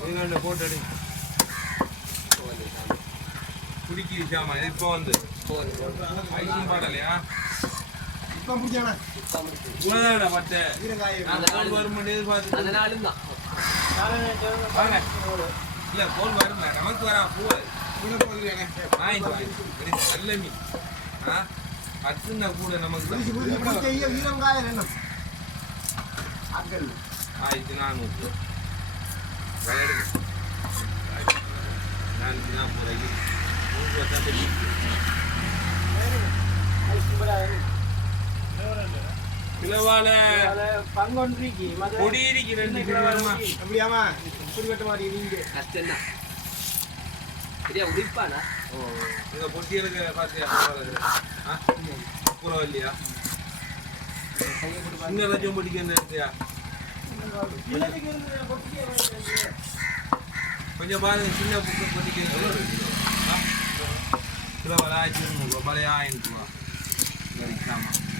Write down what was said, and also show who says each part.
Speaker 1: இதுல போட்டு அடி குடிக்கி ஜாமா இப்போ வந்து ஐசிங் பாடலையா இப்போ முடிஞ்சானா உலகடா பட்டே அந்த கோல் வரும் எதிர்பார்த்து அந்த நாளும் தான் வாங்க இல்ல கோல் வரும் நமக்கு வரா பூ நல்ல மீன் அத்துனா கூட நமக்கு ஆயிரத்தி 400 கிலோவால பங்கொன்றிக்கு கொடியிருக்கு 2 கிலோ வருமா அப்படியாமா புரிவட்ட மாதிரி நீங்க கஷ்டம் தான் சரியா உடிப்பானா ஓ இந்த பொட்டியலுக்கு பாத்தியா அப்புறம் இல்லையா இன்னும் லட்சம் பொட்டிக்கு இருந்தியா கொஞ்சம் பாருங்க சின்ன புக்கு பொட்டிக்கு கிலோ 1000 பழைய 1000 ரூபா ஆமாம்